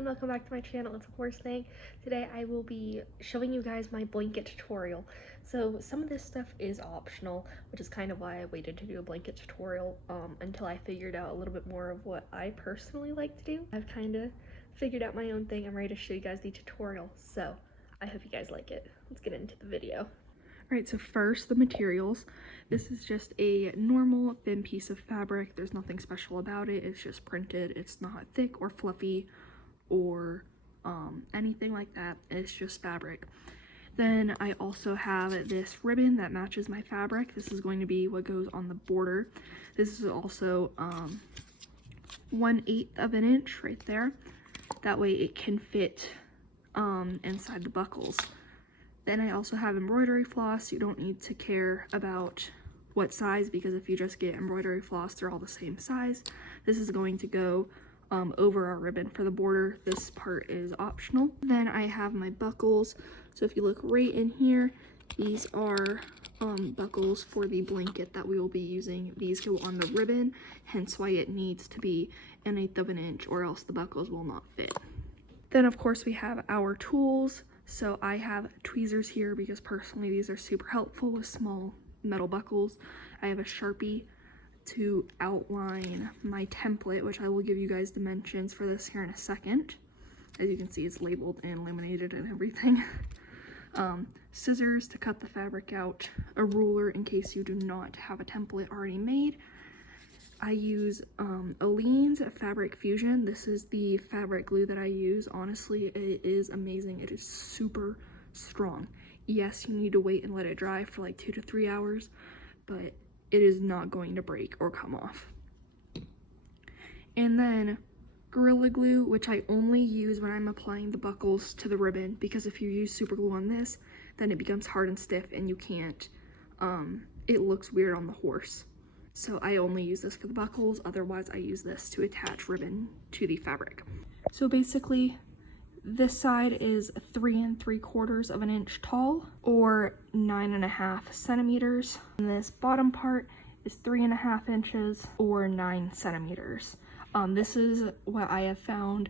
everyone, welcome back to my channel. It's a horse thing. Today I will be showing you guys my blanket tutorial. So some of this stuff is optional, which is kind of why I waited to do a blanket tutorial until I figured out a little bit more of what I personally like to do. I've kind of figured out my own thing. I'm ready to show you guys the tutorial, so I hope you guys like it. Let's get into the video. Alright, so first, the materials. This is just a normal thin piece of fabric. There's nothing special about it. It's just printed. It's not thick or fluffy or anything like that. It's just fabric. Then I also have this ribbon that matches my fabric. This is going to be what goes on the border. This is also 1/8 of an inch right there. That way it can fit inside the buckles. Then I also have embroidery floss. You don't need to care about what size, because if you just get embroidery floss, they're all the same size. This is going to go over our ribbon for the border. This part is optional. Then I have my buckles. So if you look right in here, these are buckles for the blanket that we will be using. These go on the ribbon, hence why it needs to be 1/8 of an inch, or else the buckles will not fit. Then of course we have our tools. So I have tweezers here because personally these are super helpful with small metal buckles. I have a Sharpie to outline my template, which I will give you guys dimensions for this here in a second. As you can see, it's labeled and laminated and everything. Scissors to cut the fabric out, a ruler in case you do not have a template already made. I use Aleene's Fabric Fusion. This is the fabric glue that I use. Honestly, it is amazing. It is super strong. Yes, you need to wait and let it dry for like 2 to 3 hours, but it is not going to break or come off. And then Gorilla Glue, which I only use when I'm applying the buckles to the ribbon, because if you use super glue on this, then it becomes hard and stiff and you can't, it looks weird on the horse. So I only use this for the buckles. Otherwise I use this to attach ribbon to the fabric. So basically this side is 3 3/4 of an inch tall, or 9.5 centimeters. And this bottom part is 3.5 inches or 9 centimeters. This is what I have found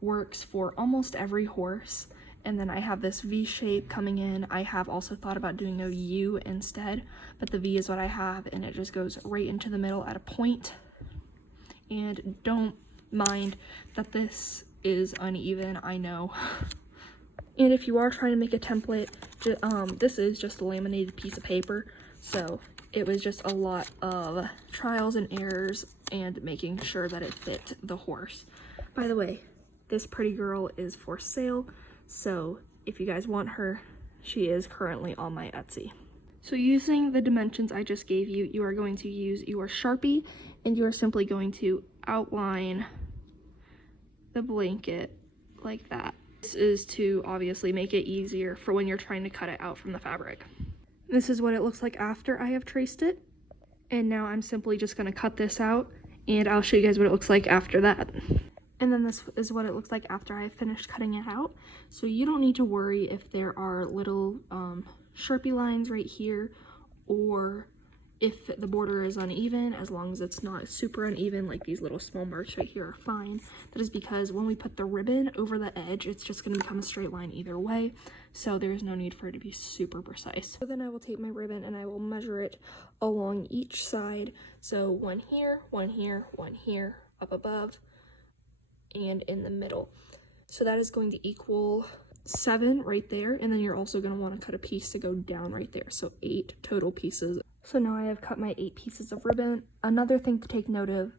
works for almost every horse. And then I have this V shape coming in. I have also thought about doing a U instead, but the V is what I have, and it just goes right into the middle at a point. And don't mind that this is uneven, I know. And if you are trying to make a template, this is just a laminated piece of paper, so it was just a lot of trials and errors and making sure that it fit the horse. By the way, this pretty girl is for sale. So if you guys want her, she is currently on my Etsy. So using the dimensions I just gave you, you are going to use your Sharpie, and you are simply going to outline the blanket like that. This is to obviously make it easier for when you're trying to cut it out from the fabric. This is what it looks like after I have traced it. And now I'm simply just going to cut this out, and I'll show you guys what it looks like after that. And then this is what it looks like after I finished cutting it out. So you don't need to worry if there are little Sharpie lines right here, or if the border is uneven. As long as it's not super uneven, like these little small marks right here are fine. That is because when we put the ribbon over the edge, it's just going to become a straight line either way. So there's no need for it to be super precise. So then I will take my ribbon and I will measure it along each side. So one here, one here, one here, up above, and in the middle. So that is going to equal 7 right there, and then you're also going to want to cut a piece to go down right there, so 8 total pieces. So now I have cut my 8 pieces of ribbon. Another thing to take note of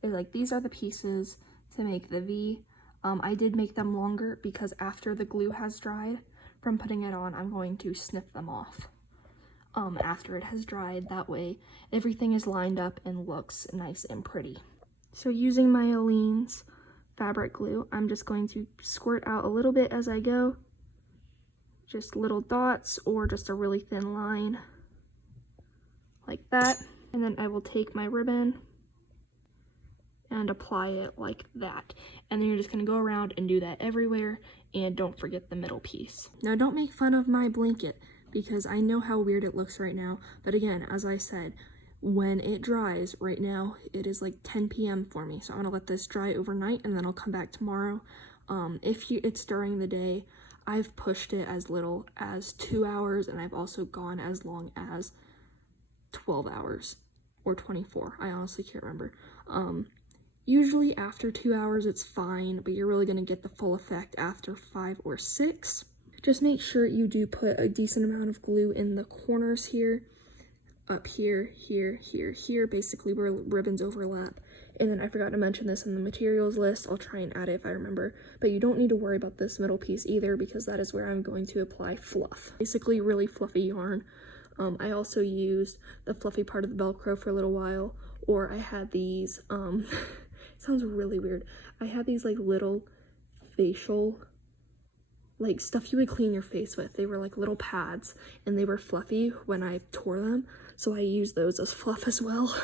is like these are the pieces to make the V. I did make them longer because after the glue has dried from putting it on, I'm going to snip them off after it has dried. That way everything is lined up and looks nice and pretty. So using my Aleene's fabric glue, I'm just going to squirt out a little bit as I go. Just little dots or just a really thin line like that. And then I will take my ribbon and apply it like that. And then you're just going to go around and do that everywhere, and don't forget the middle piece. Now don't make fun of my blanket because I know how weird it looks right now, but again, as I said, when it dries, right now it is like 10 p.m. for me, so I'm gonna let this dry overnight and then I'll come back tomorrow. If it's during the day, I've pushed it as little as 2 hours, and I've also gone as long as 12 hours or 24. I honestly can't remember. Usually after 2 hours it's fine, but you're really gonna get the full effect after 5 or 6. Just make sure you do put a decent amount of glue in the corners here, up here, here, here, here, basically where ribbons overlap. And then I forgot to mention this in the materials list. I'll try and add it if I remember. But you don't need to worry about this middle piece either, because that is where I'm going to apply fluff. Basically really fluffy yarn. I also used the fluffy part of the Velcro for a little while, or I had these, it sounds really weird. I had these like little facial, like stuff you would clean your face with. They were like little pads and they were fluffy when I tore them, so I used those as fluff as well.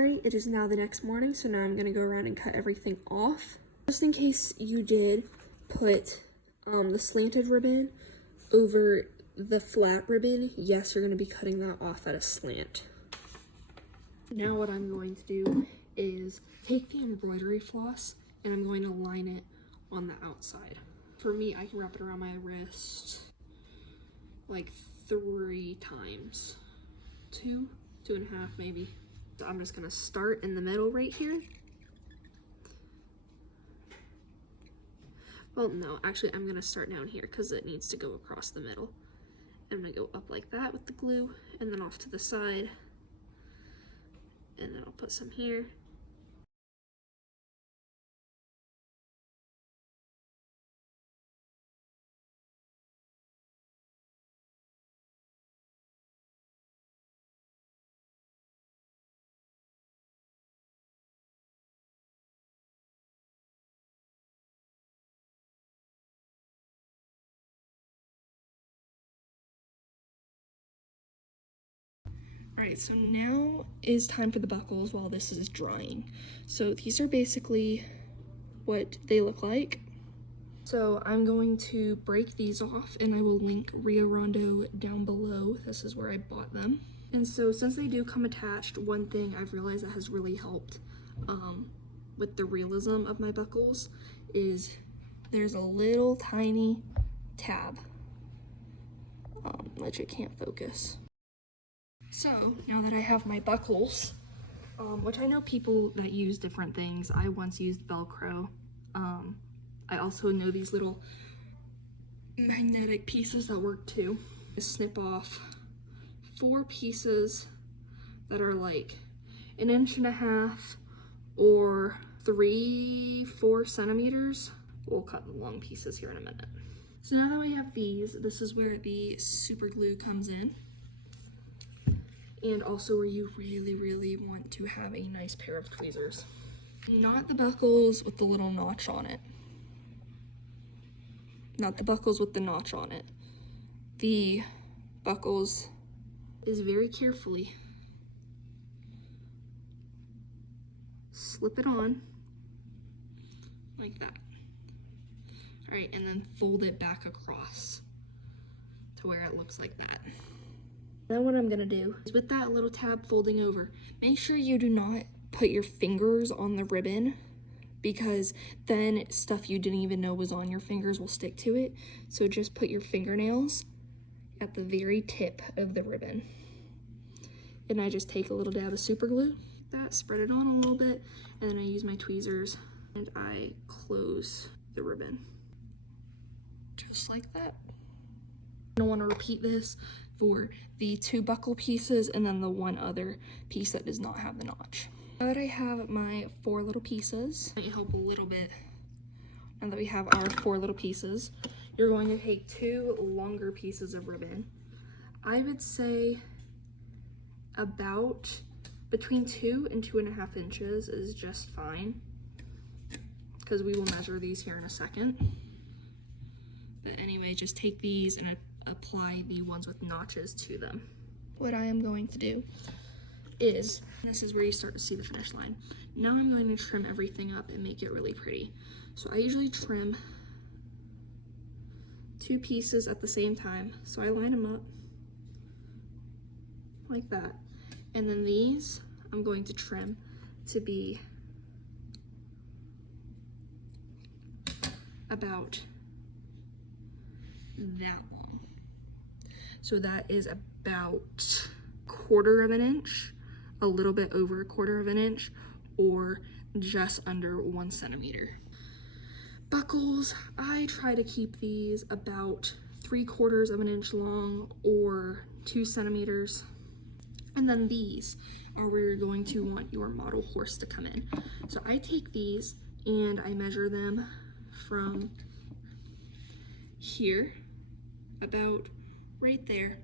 Alright, it is now the next morning, so now I'm gonna go around and cut everything off. Just in case you did put the slanted ribbon over the flat ribbon, yes, you're gonna be cutting that off at a slant. Now what I'm going to do is take the embroidery floss and I'm going to line it on the outside. For me, I can wrap it around my wrist like 3 times. 2.5 maybe. So I'm just gonna start in the middle right here. Well, no, actually I'm gonna start down here because it needs to go across the middle. I'm gonna go up like that with the glue and then off to the side. And then I'll put some here. Alright, so now is time for the buckles while this is drying. So these are basically what they look like. So I'm going to break these off and I will link Rio Rondo down below. This is where I bought them. And so since they do come attached, one thing I've realized that has really helped with the realism of my buckles is there's a little tiny tab, which I can't focus. So now that I have my buckles, which I know people that use different things. I once used Velcro. I also know these little magnetic pieces that work too. Just snip off 4 pieces that are like 1.5 inches or 3-4 centimeters. We'll cut the long pieces here in a minute. So now that we have these, this is where the super glue comes in. And also where you really, really want to have a nice pair of tweezers. Not the buckles with the little notch on it. Not the buckles with the notch on it. The buckles is very carefully slip it on like that. All right, and then fold it back across to where it looks like that. Then what I'm gonna do is with that little tab folding over, make sure you do not put your fingers on the ribbon, because then stuff you didn't even know was on your fingers will stick to it. So just put your fingernails at the very tip of the ribbon. And I just take a little dab of super glue, that, spread it on a little bit, and then I use my tweezers and I close the ribbon. Just like that. I don't want to repeat this for the 2 buckle pieces and then the 1 other piece that does not have the notch. Now that I have my 4 little pieces, it might help a little bit. Now that we have our 4 little pieces, you're going to take 2 longer pieces of ribbon. I would say about between 2 and 2.5 inches is just fine, because we will measure these here in a second. But anyway, just take these and apply the ones with notches to them. What I am going to do is, this is where you start to see the finish line. Now I'm going to trim everything up and make it really pretty. So I usually trim 2 pieces at the same time. So I line them up like that. And then these, I'm going to trim to be about that long. So that is about 1/4 of an inch, a little bit over 1/4 of an inch, or just under 1 centimeter. Buckles, I try to keep these about 3/4 of an inch long or 2 centimeters. And then these are where you're going to want your model horse to come in. So I take these and I measure them from here, about right there,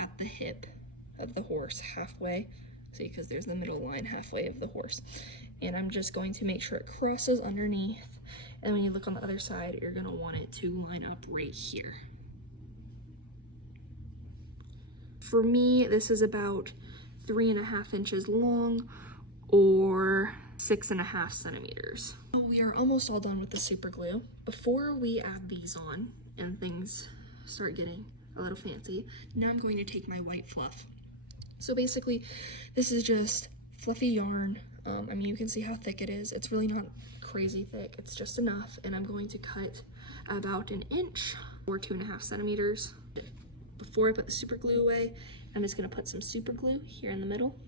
at the hip of the horse, halfway. See, because there's the middle line halfway of the horse. And I'm just going to make sure it crosses underneath. And when you look on the other side, you're gonna want it to line up right here. For me, this is about 3.5 inches long or 6.5 centimeters. We are almost all done with the super glue. Before we add these on and things start getting a little fancy, now I'm going to take my white fluff. So basically, this is just fluffy yarn. I mean, you can see how thick it is. It's really not crazy thick. It's just enough. And I'm going to cut about 1 inch or 2.5 centimeters. Before I put the super glue away, I'm just gonna put some super glue here in the middle.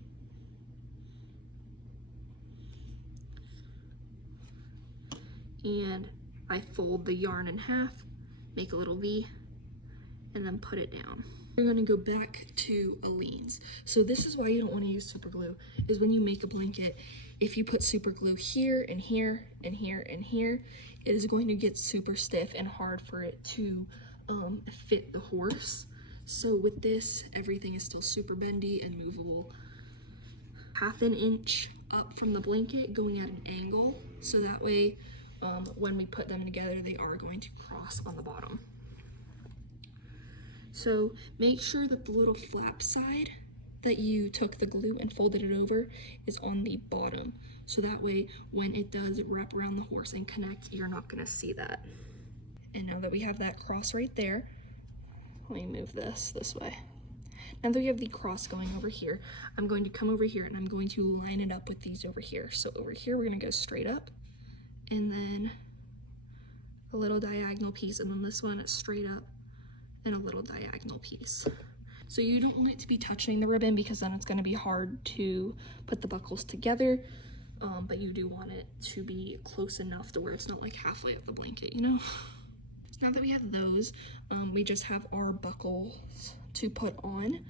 And I fold the yarn in half, make a little V, and then put it down. We're gonna go back to Aleene's. So this is why you don't wanna use super glue, is when you make a blanket, if you put super glue here and here and here and here, it is going to get super stiff and hard for it to fit the horse. So with this, everything is still super bendy and movable. 1/2 inch up from the blanket, going at an angle, so that way when we put them together, they are going to cross on the bottom. So make sure that the little flap side that you took the glue and folded it over is on the bottom. So that way, when it does wrap around the horse and connect, you're not gonna see that. And now that we have that cross right there, let me move this way. Now that we have the cross going over here, I'm going to come over here and I'm going to line it up with these over here. So over here, we're gonna go straight up, and then a little diagonal piece, and then this one straight up, and a little diagonal piece. So you don't want it to be touching the ribbon because then it's gonna be hard to put the buckles together, but you do want it to be close enough to where it's not like halfway up the blanket, you know? So now that we have those, we just have our buckles to put on.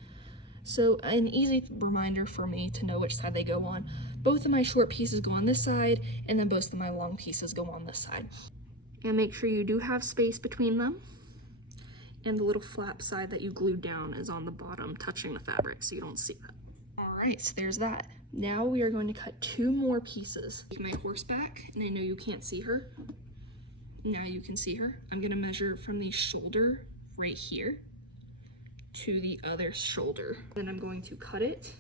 So an easy reminder for me to know which side they go on. Both of my short pieces go on this side, and then both of my long pieces go on this side. And make sure you do have space between them. And the little flap side that you glued down is on the bottom, touching the fabric, so you don't see that. All right, so there's that. Now we are going to cut 2 more pieces. Take my horse back, and I know you can't see her. Now you can see her. I'm gonna measure from the shoulder right here to the other shoulder. Then I'm going to cut it.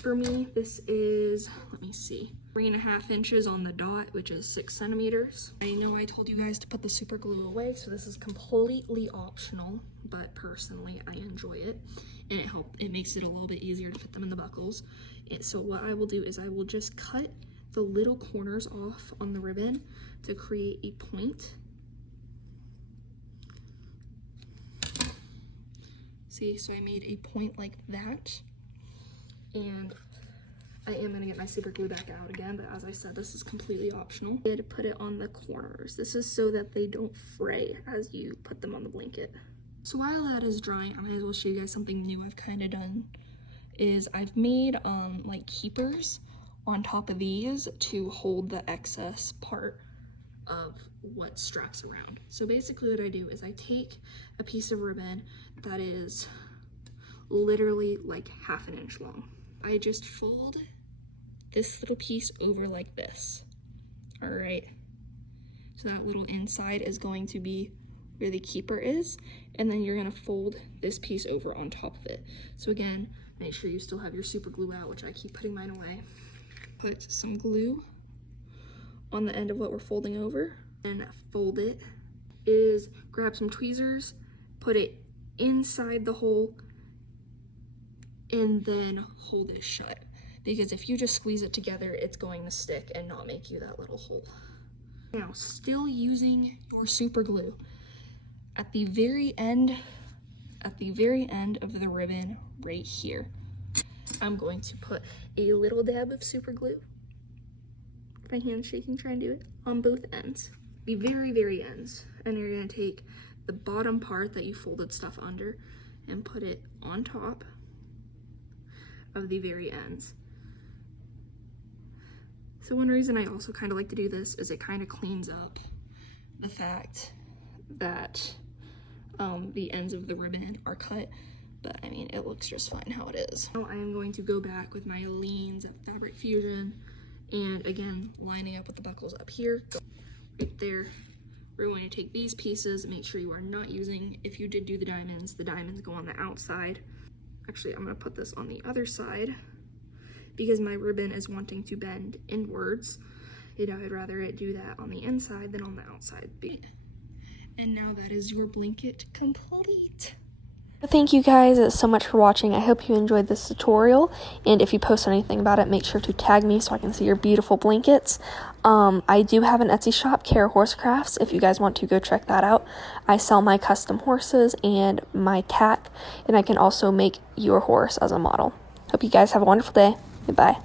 For me, this is, let me see, 3.5 inches on the dot, which is 6 centimeters. I know I told you guys to put the super glue away, so this is completely optional, but personally I enjoy it, and it makes it a little bit easier to fit them in the buckles. And so what I will do is I will just cut the little corners off on the ribbon to create a point. See, so I made a point like that. And I am gonna get my super glue back out again, but as I said, this is completely optional. I had to put it on the corners. This is so that they don't fray as you put them on the blanket. So while that is drying, I might as well show you guys something new I've kind of done. Is I've made like keepers on top of these to hold the excess part of what straps around. So basically what I do is I take a piece of ribbon that is literally like 1/2 inch long. I just fold this little piece over like this. All right, so that little inside is going to be where the keeper is, and then you're gonna fold this piece over on top of it. So again, make sure you still have your super glue out, which I keep putting mine away. Put some glue on the end of what we're folding over and fold it. Is grab some tweezers, put it inside the hole, and then hold it shut. Because if you just squeeze it together, it's going to stick and not make you that little hole. Now, still using your super glue, at the very end of the ribbon right here, I'm going to put a little dab of super glue. My hand's shaking trying to do it on both ends, the very ends, and you're going to take the bottom part that you folded stuff under and put it on top of the very ends. So one reason I also kind of like to do this is it kind of cleans up the fact that the ends of the ribbon are cut, but I mean, it looks just fine how it is. Now I am going to go back with my Leans Fabric Fusion, and again, lining up with the buckles up here, right there. We're going to take these pieces and make sure you are not using, if you did do the diamonds go on the outside. Actually, I'm going to put this on the other side because my ribbon is wanting to bend inwards, and I would rather it do that on the inside than on the outside. And now that is your blanket complete. Thank you guys so much for watching. I hope you enjoyed this tutorial, and if you post anything about it, make sure to tag me so I can see your beautiful blankets. I do have an Etsy shop, Care Horse Crafts, if you guys want to go check that out. I sell my custom horses and my tack, and I can also make your horse as a model. Hope you guys have a wonderful day. Goodbye.